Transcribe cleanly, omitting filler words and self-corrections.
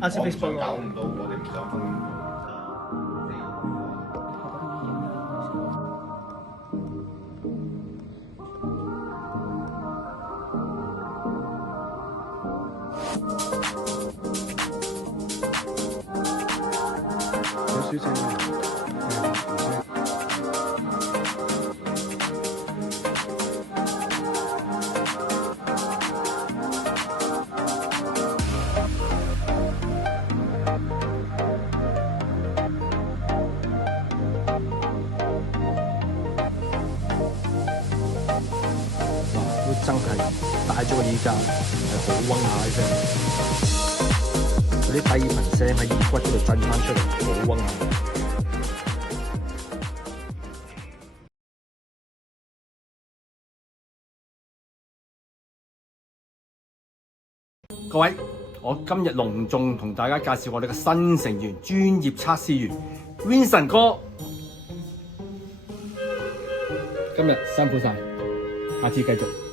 啱先 Facebook 搞唔到，我哋唔想分。有少少都真係戴咗個耳架係好溫下嘅聲，嗰啲低頻聲喺耳骨嗰度震翻出嚟，好溫下。各位，我今日隆重同大家介紹我哋嘅新成員，專業測試員 Vincent 哥。今日辛苦晒，下次繼續。